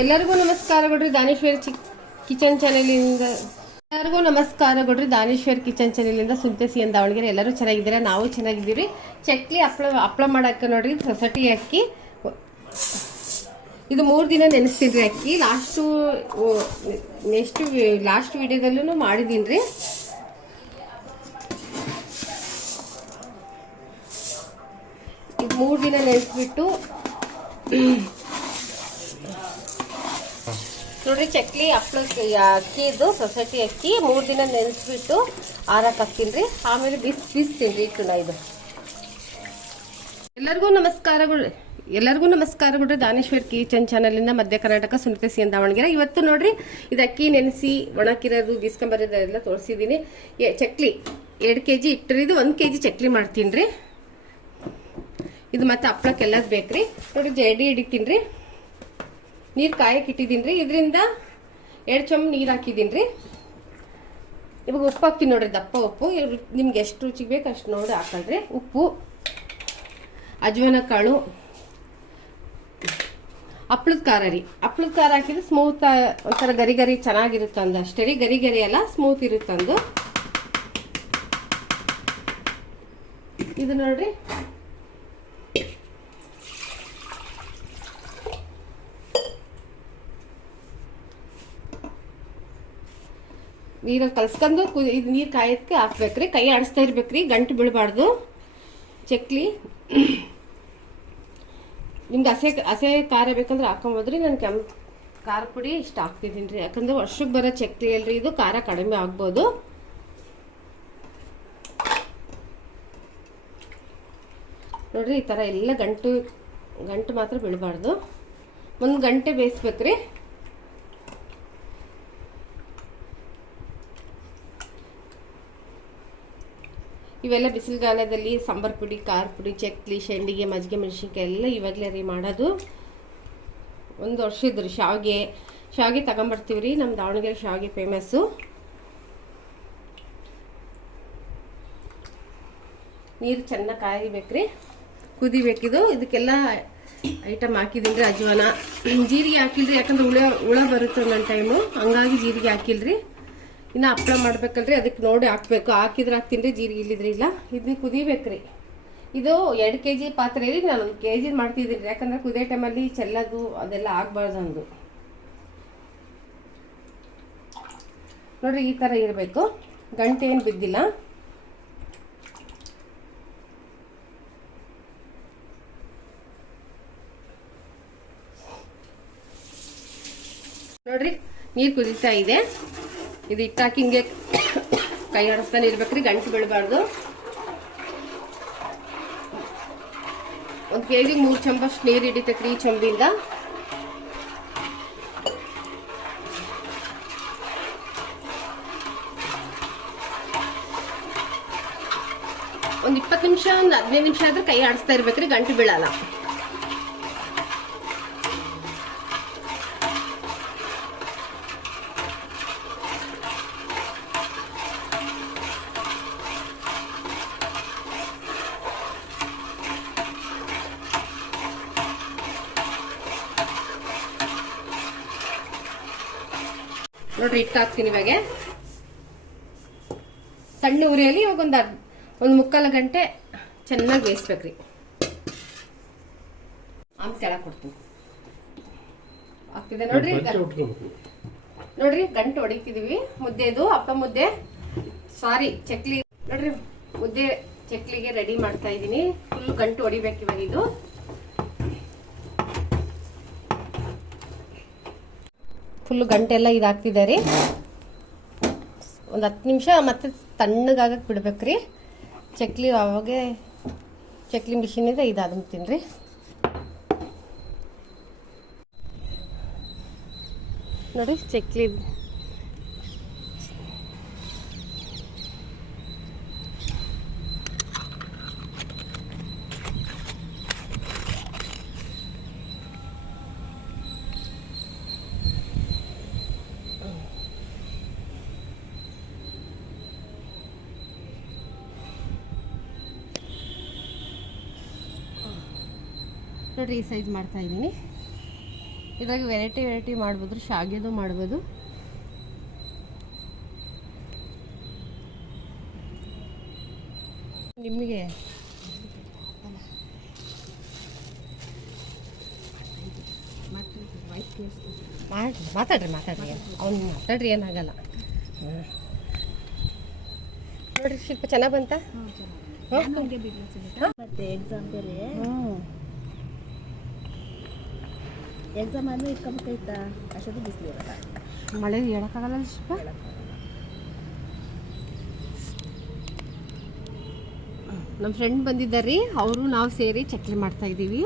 ಎಲ್ಲರಿಗೂ ನಮಸ್ಕಾರಗಳು ದಾನೇಶ್ವರ್ ಕಿಚನ್ ಚಾನೆಲಿಂದ. ಎಲ್ಲರಿಗೂ ನಮಸ್ಕಾರಗಳು ದಾನೇಶ್ವರ್ ಕಿಚನ್ ಚಾನೆಲಿಂದ. ಸುಂತೆ ಸಿ ಎನ್ ದಾವಣಗೆರೆ. ಎಲ್ಲರೂ ಚೆನ್ನಾಗಿದ್ದೀರಾ? ನಾವು ಚೆನ್ನಾಗಿದ್ದೀವಿ. ಚಕ್ಲಿ ಹಪ್ಪಳ ಮಾಡೋಕ್ಕೆ ನೋಡ್ರಿ, ಸೊಸೈಟಿ ಅಕ್ಕಿ. ಇದು 3 ದಿನ ನೆನೆಸ್ತಿದ್ರಿ ಅಕ್ಕಿ. ಲಾಸ್ಟ್ ವಿಡಿಯೋದಲ್ಲೂ ಮಾಡಿದ್ದೀನಿ ರೀ. ಇದು 3 ದಿನ ನೆನೆಸ್ಬಿಟ್ಟು ನೋಡ್ರಿ, ಚಕ್ಲಿ ಹಪ್ಪಳಕ್ಕೆ ಅಕ್ಕಿದು ಸೊಸೈಟಿ ಅಕ್ಕಿ 3 ದಿನ ನೆನೆಸ್ಬಿಟ್ಟು ಆರಕ್ಕೆ ಹಾಕ್ತೀನಿ. ಆಮೇಲೆ ಬಿಸ್ತೀನಿ ಇಟ್ಟು ಇದು. ಎಲ್ಲರಿಗೂ ನಮಸ್ಕಾರಗಳು ದಾನೇಶ್ವರ್ ಕಿಚನ್ ಚಾನಲಿಂದ ಮಧ್ಯ ಕರ್ನಾಟಕ ಸುನೀತೆ ಸಿ ಎನ್ ದಾವಣಗೆರೆ. ಇವತ್ತು ನೋಡ್ರಿ, ಇದು ಅಕ್ಕಿ ನೆನೆಸಿ ಒಣಕಿರೋದು ಬೀಸ್ಕೊಂಬರೋದೆಲ್ಲ ತೋರಿಸಿದ್ದೀನಿ. ಚಕ್ಲಿ 2 kg ಇಟ್ಟರಿದು 1 kg ಚಕ್ಲಿ ಮಾಡ್ತೀನಿ ರೀ. ಇದು ಮತ್ತೆ ಹಪ್ಪಳಕ್ಕೆಲ್ಲದು ಬೇಕ್ರಿ. ನೋಡ್ರಿ, ಜಡಿ ಹಿಡಿತೀನಿ ರೀ. ನೀರು ಕಾಯಕ್ಕೆ ಇಟ್ಟಿದ್ದೀನಿ ರೀ. ಇದರಿಂದ 2 ಚಮಚ ನೀರು ಹಾಕಿದ್ದೀನಿ ರೀ. ಇವಾಗ ಉಪ್ಪು ಹಾಕ್ತೀನಿ ನೋಡ್ರಿ, ದಪ್ಪ ಉಪ್ಪು. ನಿಮ್ಗೆ ಎಷ್ಟು ರುಚಿಗೆ ಬೇಕು ಅಷ್ಟು ನೋಡಿ ಹಾಕಳ್ರಿ. ಉಪ್ಪು, ಅಜ್ವಾನ ಕಾಳು, ಹಪ್ಪಳದ ಖಾರ ರೀ. ಹಪ್ಪಳದ ಖಾರ ಹಾಕಿದ್ರೆ ಸ್ಮೂತ್, ಒಂಥರ ಗರಿ ಗರಿ ಚೆನ್ನಾಗಿರುತ್ತಂದು ಅಷ್ಟೇ ರೀ. ಗರಿ ಗರಿ ಎಲ್ಲ ಸ್ಮೂತ್ ಇರುತ್ತಂದು. ಇದು ನೋಡ್ರಿ, ನೀರಲ್ಲಿ ಕಲ್ಸ್ಕೊಂಡು ಇದು ನೀರು ಕಾಯೋದಕ್ಕೆ ಹಾಕ್ಬೇಕ್ರಿ. ಕೈ ಆಡಿಸ್ತಾ ಇರ್ಬೇಕ್ರಿ, ಗಂಟು ಬೀಳಬಾರ್ದು. ಚಕ್ಲಿ ನಿಮ್ಗೆ ಹಸೆ ಖಾರ ಬೇಕಂದ್ರೆ ಹಾಕೊಂಬೋದ್ರಿ. ನಾನು ಖಾರ ಪುಡಿ ಇಷ್ಟು ಹಾಕ್ತಿದ್ದೀನಿ ರೀ. ಯಾಕಂದ್ರೆ ವರ್ಷಕ್ಕೆ ಬರೋ ಚಕ್ಲಿ ಅಲ್ರಿ, ಇದು ಖಾರ ಕಡಿಮೆ ಆಗ್ಬೋದು. ನೋಡ್ರಿ, ಈ ಥರ ಎಲ್ಲ ಗಂಟು ಮಾತ್ರ ಬೀಳಬಾರ್ದು. 1 ಗಂಟೆ ಬೇಯಿಸ್ಬೇಕ್ರಿ. ಇವೆಲ್ಲ ಬಿಸಿಲುಗಾಲದಲ್ಲಿ ಸಾಂಬಾರು ಪುಡಿ, ಖಾರ ಪುಡಿ, ಚಕ್ಲಿ, ಶೆಂಡಿಗೆ, ಮಜ್ಜಿಗೆ ಮೆಣಸಿನ್ಕಾಯಿ ಎಲ್ಲ ಇವಾಗಲೇ ರೀ ಮಾಡೋದು. 1 ವರ್ಷದ್ದು ರೀ. ಶಾವಿಗೆ ತಗೊಂಬರ್ತೀವಿ ರೀ. ನಮ್ಮ ದಾವಣಗೆರೆ ಶಾವಿಗೆ ಫೇಮಸ್ಸು. ನೀರು ಚೆನ್ನಾಗಿ ಕಾಯಬೇಕ್ರಿ, ಕುದಿಬೇಕಿದು. ಇದಕ್ಕೆಲ್ಲ ಐಟಮ್ ಹಾಕಿದ್ದೀನಿ ರೀ. ಅಜ್ವಾನ, ಜೀರಿಗೆ ಹಾಕಿಲ್ರಿ, ಯಾಕಂದ್ರೆ ಹುಳ ಬರುತ್ತೆ ಒಂದೊಂದು ಟೈಮು, ಹಂಗಾಗಿ ಜೀರಿಗೆ ಹಾಕಿಲ್ರಿ. ಇನ್ನು ಹಪ್ಪಳ ಮಾಡ್ಬೇಕಲ್ರಿ, ಅದಕ್ಕೆ ನೋಡಿ ಹಾಕ್ಬೇಕು. ಹಾಕಿದ್ರೆ ಹಾಕ್ತೀನಿ ರೀ, ಜೀರಿಗೆ ಇಲ್ಲಿದ್ರಿ ಇಲ್ಲ. ಇದನ್ನ ಕುದಿಬೇಕ್ರಿ. ಇದು 2 kg ಪಾತ್ರೆ ರೀ. ನಾನು 1 kg ಮಾಡ್ತಿದ್ದೀನಿ, ಯಾಕಂದ್ರೆ ಕುದಿಯೋ ಟೈಮಲ್ಲಿ ಚೆಲ್ಲೋದು ಅದೆಲ್ಲ ಆಗಬಾರ್ದು ಅಂದು. ನೋಡ್ರಿ, ಈ ಥರ ಇರಬೇಕು. ಗಂಟೆ ಏನು ಬಿದ್ದಿಲ್ಲ. ನೋಡ್ರಿ, ನೀರು ಕುದೀತಾ ಇದೆ. ಇದು ಇಟ್ಟಾಕಿ ಹಿಂಗೆ ಕೈ ಆಡಿಸ್ತಾನೆ ಇರ್ಬೇಕ್ರಿ, ಗಂಟು ಬೀಳಬಾರ್ದು. 1 kg 3 ಚಮಚ ನೀರು ಹಿಡಿತೈತ್ರಿ ಈ ಚಂಬಿಂದ. ಒಂದು 20 ನಿಮಿಷ, 15 ನಿಮಿಷ ಆದ್ರೆ ಕೈ ಆಡಿಸ್ತಾ ಇರ್ಬೇಕ್ರಿ, ಗಂಟು ಬೀಳಲ್ಲ. ನೋಡ್ರಿ, ಹಿಟ್ಟು ಹಾಕ್ತೀನಿ ಇವಾಗ. ಸಣ್ಣ ಉರಿಯಲ್ಲಿ ಇವಾಗ ಒಂದು 3/4 ಗಂಟೆ ಚೆನ್ನಾಗಿ ಬೇಯಿಸ್ಬೇಕ್ರಿ. ಆಮೇಲೆ ಕೆಳಗೆ ಕೊಡ್ತೀನಿ. ಆಗ್ತಿದೆ ನೋಡ್ರಿ, ಗಂಟು ಹೊಡಿತಿದೀವಿ. ಮುದ್ದೆದು ಹಪ್ಪ ಮುದ್ದೆ, ಸಾರಿ ಚಕ್ಲಿ. ನೋಡ್ರಿ, ಮುದ್ದೆ ಚಕ್ಲಿಗೆ ರೆಡಿ ಮಾಡ್ತಾ ಇದ್ದೀನಿ. ಫುಲ್ ಗಂಟು ಹೊಡಿಬೇಕು ಇವಾಗ. ಇದು ಫುಲ್ಲು ಗಂಟೆಲ್ಲ ಇದಾಗ್ತಿದ್ದಾರೆ. ಒಂದು 10 ನಿಮಿಷ ಮತ್ತೆ ತಣ್ಣಗಾಗಕ್ಕೆ ಬಿಡ್ಬೇಕ್ರಿ ಚಕ್ಲಿ. ಅವಾಗೆ ಚಕ್ಲಿ ಮಿಷಿನಿಂದ ಇದಾದಂತೀನಿ ರೀ. ನೋಡಿ, ಚಕ್ಲಿ ನೋಡ್ರಿ, ಈ ಸೈಜ್ ಮಾಡ್ತಾ ಇದ್ದೀನಿ. ಇದ್ರಾಗ ವೆರೈಟಿ ಮಾಡ್ಬೋದು, ಶಾವಿಗೆದು ಮಾಡ್ಬೋದು. ನಿಮಗೆ ಮಾತಾಡ್ರಿ ಅವ್ನು ಮಾತಾಡ್ರಿ, ಏನಾಗಲ್ಲ. ನೋಡ್ರಿ ಶಿಲ್ಪ ಚೆನ್ನಾಗಿ ಬಂತ. ಮತ್ತೆ ಎಕ್ಸಾಮ್ ಬೇರೆ, ಎಕ್ಸಾಮ್ ಆದ್ಮೇಲೆ ಇಟ್ಕೊಂಬೇಕಾಯ್ತಾ, ಅಷ್ಟೊಂದು ಬಿಸಿಲು ಇರಲ್ಲ, ಮಳೆ ಹೇಳೋಕ್ಕಾಗಲ್ಲ ಶಿಲ್ಪ. ನಮ್ಮ ಫ್ರೆಂಡ್ ಬಂದಿದ್ದಾರಿ, ಅವರು ನಾವು ಸೇರಿ ಚಕ್ಲಿ ಮಾಡ್ತಾ ಇದ್ದೀವಿ.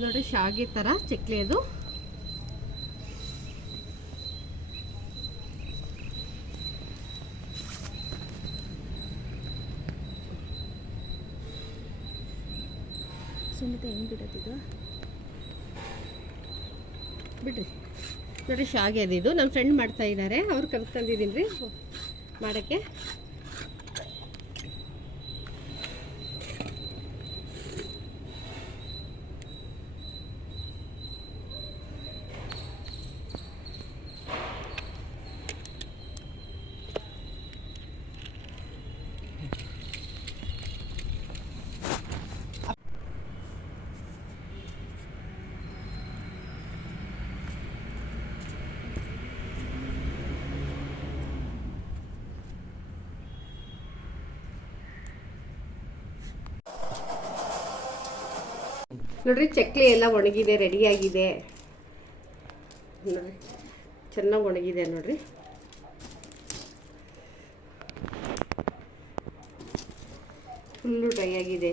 ನೋಡಿ ಶಾವಿಗೆ ಥರ ಚಕ್ಲಿ ಅದು. ಸುನೀತಾ ಹೆಂಗೆ ಬಿಡತ್ತಿದ್ದು ಬಿಡ್ರಿ. ನೋಡಿ ಶಾವಿಗೆ ಅದು, ಇದು ನಮ್ಮ ಫ್ರೆಂಡ್ ಮಾಡ್ತಾ ಇದ್ದಾರೆ, ಅವ್ರು ಕರ್ಕೊಂಡ್ಬಂದಿದ್ದೀನಿ ರೀ ಮಾಡೋಕ್ಕೆ. ನೋಡ್ರಿ ಚಕ್ಲಿ ಎಲ್ಲ ಒಣಗಿದೆ, ರೆಡಿಯಾಗಿದೆ ನೋಡ್ರಿ, ಚೆನ್ನಾಗಿ ಒಣಗಿದೆ ನೋಡ್ರಿ. ಫುಲ್ಲು ಡ್ರೈ ಆಗಿದೆ,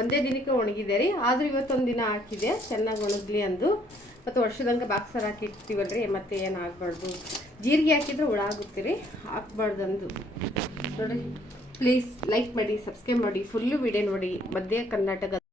ಒಂದೇ ದಿನಕ್ಕೆ ಒಣಗಿದೆ ರೀ. ಆದರೂ ಇವತ್ತೊಂದು ದಿನ ಹಾಕಿದೆ, ಚೆನ್ನಾಗಿ ಒಣಗಲಿ ಅಂದು. ಮತ್ತು ವರ್ಷದಂಗೆ ಬಾಕ್ಸರ್ ಹಾಕಿರ್ತೀವಲ್ರಿ, ಮತ್ತೆ ಏನು ಆಗಬಾರ್ದು. ಜೀರಿಗೆ ಹಾಕಿದ್ರೆ ಹುಳ ಆಗುತ್ತೆ ರೀ, ಹಾಕ್ಬಾರ್ದು ಅಂದು. ನೋಡ್ರಿ ಪ್ಲೀಸ್ ಲೈಕ್ ಮಾಡಿ, ಸಬ್ಸ್ಕ್ರೈಬ್ ಮಾಡಿ, ಫುಲ್ಲು ವಿಡಿಯೋ ನೋಡಿ. ಮಧ್ಯ ಕರ್ನಾಟಕ